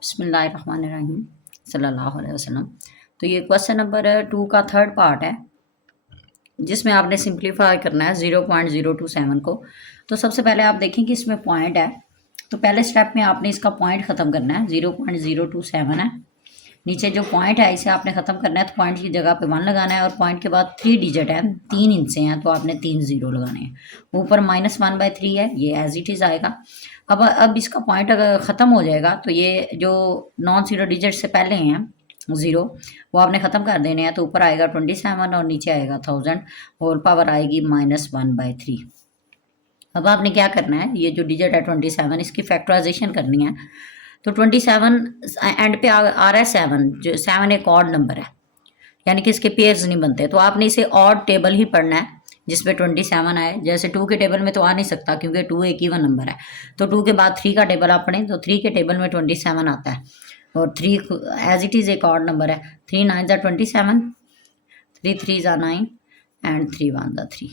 बिस्मिल्लाहिर्रहमानिर्रहीम सल्लल्लाहु अलैहि वसल्लम। तो ये क्वेश्चन नंबर 2 का थर्ड पार्ट है जिसमें आपने सिंप्लीफाई करना है 0.027 को। तो सबसे पहले आप देखें कि इसमें पॉइंट है, तो पहले स्टेप में आपने इसका पॉइंट ख़त्म करना है। 0.027 है, नीचे जो पॉइंट है इसे आपने ख़त्म करना है। तो पॉइंट की जगह पे 1 लगाना है और पॉइंट के बाद 3 डिजिट है, 3 इंच हैं तो आपने 3 0 लगाने हैं। ऊपर -1/3 है, ये एज इट इज़ आएगा। अब इसका पॉइंट अगर ख़त्म हो जाएगा तो ये जो नॉन ज़ीरो डिजिट से पहले हैं 0 वो आपने ख़त्म कर देने हैं। तो ऊपर आएगा 27 और नीचे आएगा 1000, होल पावर आएगी -1/3। अब आपने क्या करना है, ये जो डिजिट है 27 इसकी फैक्टराइजेशन करनी है। तो 27 एंड पे आ रहा है 7, जो 7 एक ऑड नंबर है, यानी कि इसके पेयर्स नहीं बनते। तो आपने इसे ऑड टेबल ही पढ़ना है जिसपे 27 आए। जैसे 2 के टेबल में तो आ नहीं सकता क्योंकि 2 एक इवन नंबर है। तो 2 के बाद 3 का टेबल आप पढ़ें तो 3 के टेबल में 27 आता है और 3 एज इट इज़ एक ऑड नंबर है। 3 9 27, 3 3 9 एंड 3 1 3।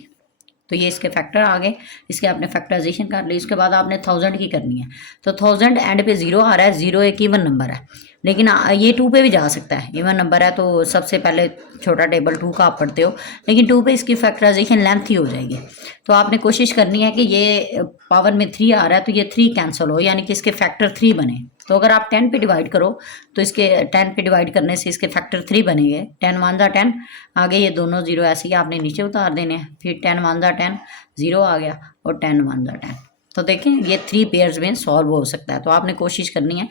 तो ये इसके फैक्टर आ गए, इसके आपने फैक्टराइजेशन कर ली। उसके बाद आपने 1000 की करनी है। तो 1000 एंड पे 0 आ रहा है, 0 एक इवन नंबर है, लेकिन ये 2 पे भी जा सकता है, इवन नंबर है। तो सबसे पहले छोटा टेबल 2 का आप पढ़ते हो, लेकिन 2 पे इसकी फैक्टराइजेशन लेंथ ही हो जाएगी। तो आपने कोशिश करनी है कि ये पावर में 3 आ रहा है तो ये 3 कैंसिल हो, यानी कि इसके फैक्टर 3 बने। तो अगर आप 10 पे डिवाइड करो तो इसके 10 पे डिवाइड करने से इसके फैक्टर 3 बनेंगे। 10 1 10, आगे ये दोनों 0 ऐसे ही आपने नीचे उतार देने हैं। फिर 10 1 10, 0 आ गया और 10 1 10। तो देखें ये 3 पेयर्स में सॉल्व हो सकता है। तो आपने कोशिश करनी है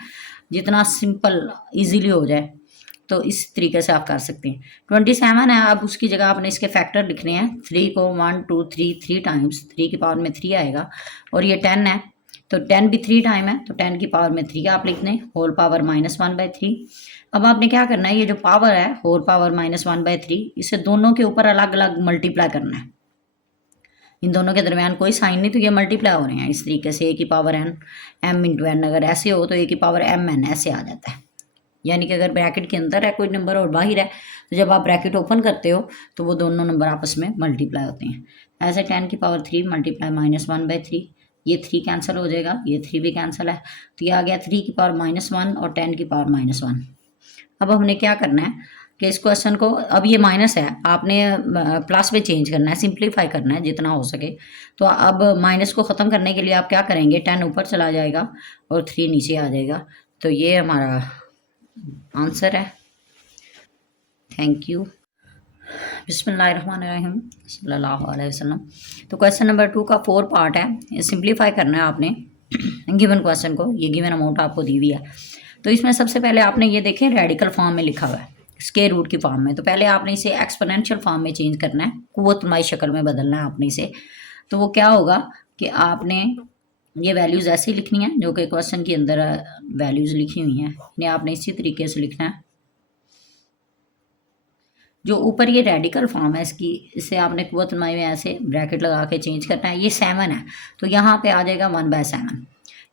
जितना सिंपल इजीली हो जाए, तो इस तरीके से आप कर सकते हैं। 27 है, अब उसकी जगह आपने इसके फैक्टर लिखने हैं। 3 को 1 2 3 टाइम्स, 3 की पावर में 3 आएगा। और ये 10 है तो 10 भी 3 टाइम है, तो 10 की पावर में 3 आप लिख दें, होल पावर -1/3। अब आपने क्या करना है, ये जो पावर है होल पावर -1/3 इसे दोनों के ऊपर अलग अलग मल्टीप्लाई करना है। इन दोनों के दरमियान कोई साइन नहीं, तो ये मल्टीप्लाई हो रहे हैं इस तरीके से। a की power n m into N, अगर ऐसे हो तो a की पावर mn ऐसे आ जाता है। यानी कि अगर ब्रैकेट के अंदर है कोई नंबर और बाहर है, तो जब आप ब्रैकेट ओपन करते हो तो वो दोनों नंबर आपस में मल्टीप्लाई होते हैं। ऐसे 10 की पावर 3 मल्टीप्लाई -1/3, ये 3 कैंसिल हो जाएगा, ये 3 भी कैंसिल है। तो ये आ गया 3 की पावर -1 और 10 की पावर -1। अब हमने क्या करना है कि इस क्वेश्चन को, अब ये माइनस है, आपने प्लस में चेंज करना है, सिंप्लीफाई करना है जितना हो सके। तो अब माइनस को ख़त्म करने के लिए आप क्या करेंगे, 10 ऊपर चला जाएगा और 3 नीचे आ जाएगा। तो ये हमारा आंसर है। Thank you. बिस्मिल्लाहिर्रहमानिर्रहीम सल्लल्लाहु अलैहि वसल्लम। तो क्वेश्चन नंबर 2 का 4 पार्ट है, सिंप्लीफाई करना है आपने गिवन क्वेश्चन को। ये गिवन अमाउंट आपको दी हुई है। तो इसमें सबसे पहले आपने ये देखें रेडिकल फॉर्म में लिखा हुआ है, स्क्वायर रूट की फॉर्म में। तो पहले आपने इसे एक्सपोनेंशियल फॉर्म में चेंज करना है, कुव्वतनुमाई शक्ल में बदलना है आपने इसे। तो वो क्या होगा कि आपने ये वैल्यूज़ ऐसी लिखनी है जो कि क्वेश्चन के अंदर वैल्यूज़ लिखी हुई हैं, इन्हें आपने इसी तरीके से लिखना है। जो ऊपर ये रेडिकल फॉर्म है इसकी, इसे आपने कुव्वतनुमाई में ऐसे ब्रैकेट लगा के चेंज करना है। ये 7 है तो यहाँ पे आ जाएगा 1/7,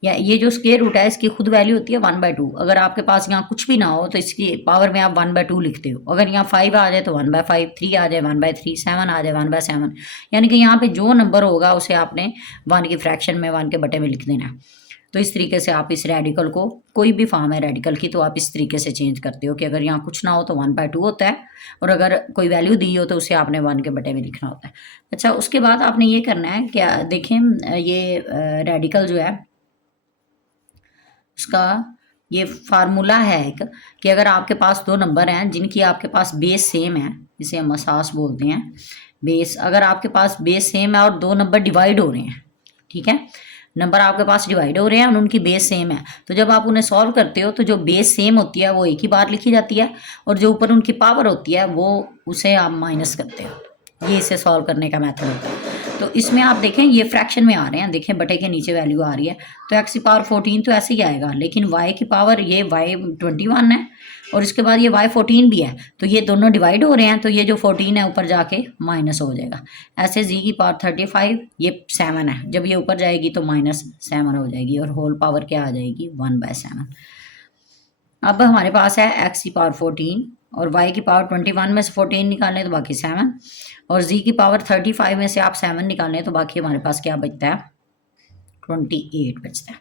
या ये जो स्क्वायर रूट है इसकी खुद वैल्यू होती है 1/2। अगर आपके पास यहाँ कुछ भी ना हो तो इसकी पावर में आप 1/2 लिखते हो। अगर यहाँ 5 आ जाए तो 1/5, 3 आ जाए 1/3, 7 आ जाए 1/7। यानी कि यहाँ पे जो नंबर होगा उसे आपने 1 की फ्रैक्शन में 1 के बटे में लिख देना है। तो इस तरीके से आप इस रेडिकल को, कोई भी फॉर्म है रेडिकल की, तो आप इस तरीके से चेंज करते हो कि अगर यहाँ कुछ ना हो तो 1/2 होता है, और अगर कोई वैल्यू दी हो तो उसे आपने 1 के बटे में लिखना होता है। अच्छा, उसके बाद आपने ये करना है, क्या देखें ये रेडिकल जो है उसका ये फार्मूला है एक, कि अगर आपके पास दो नंबर हैं जिनकी आपके पास बेस सेम है, इसे हम असास बोलते हैं बेस। अगर आपके पास बेस सेम है और दो नंबर डिवाइड हो रहे हैं, ठीक है, नंबर आपके पास डिवाइड हो रहे हैं और उनकी बेस सेम है, तो जब आप उन्हें सॉल्व करते हो तो जो बेस सेम होती है वो एक ही बार लिखी जाती है, और जो ऊपर उनकी पावर होती है वो उसे आप माइनस करते हो। ये इसे सॉल्व करने का मेथड होता है। तो इसमें आप देखें ये फ्रैक्शन में आ रहे हैं, देखें बटे के नीचे वैल्यू आ रही है, तो x की पावर 14 तो ऐसे ही आएगा, लेकिन y की पावर ये y 21 है और इसके बाद ये y 14 भी है, तो ये दोनों डिवाइड हो रहे हैं, तो ये जो 14 है ऊपर जाके माइनस हो जाएगा। ऐसे z की पावर 35, ये 7 है, जब ये ऊपर जाएगी तो -7 हो जाएगी और होल पावर क्या आ जाएगी 1/7। अब हमारे पास है x की पावर 14 और y की पावर 21 में से 14 निकालें तो बाकी 7, और z की पावर 35 में से आप 7 निकालें तो बाकी हमारे पास क्या बचता है 28 बचता है।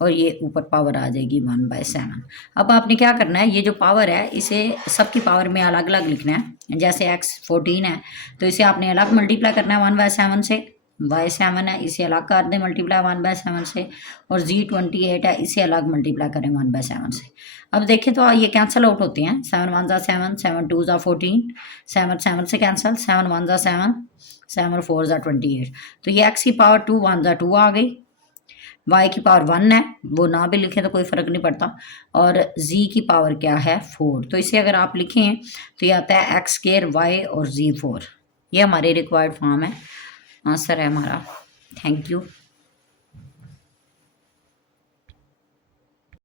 और ये ऊपर पावर आ जाएगी 1/7। अब आपने क्या करना है, ये जो पावर है इसे सबकी पावर में अलग अलग लिखना है। जैसे x 14 है तो इसे आपने अलग मल्टीप्लाई करना है 1/7 से, y7 है इसे अलग कर दें मल्टीप्लाई 1/7 से, और z 28 है इसे अलग मल्टीप्लाई करें 1/7 से। अब देखें तो ये कैंसिल आउट होते हैं, 7 1 7, 7 2 14, 7 7 से कैंसिल, 7 1 7, 7 4 28। तो ये x की पावर 2 1 2 आ गई, y की पावर 1 है, वो ना भी लिखें तो कोई फ़र्क नहीं पड़ता, और z की पावर क्या है 4। तो इसे अगर आप लिखें तो ये आता है x² y और z 4। ये हमारी रिक्वायर्ड फॉर्म है, आंसर है हमारा। Thank you.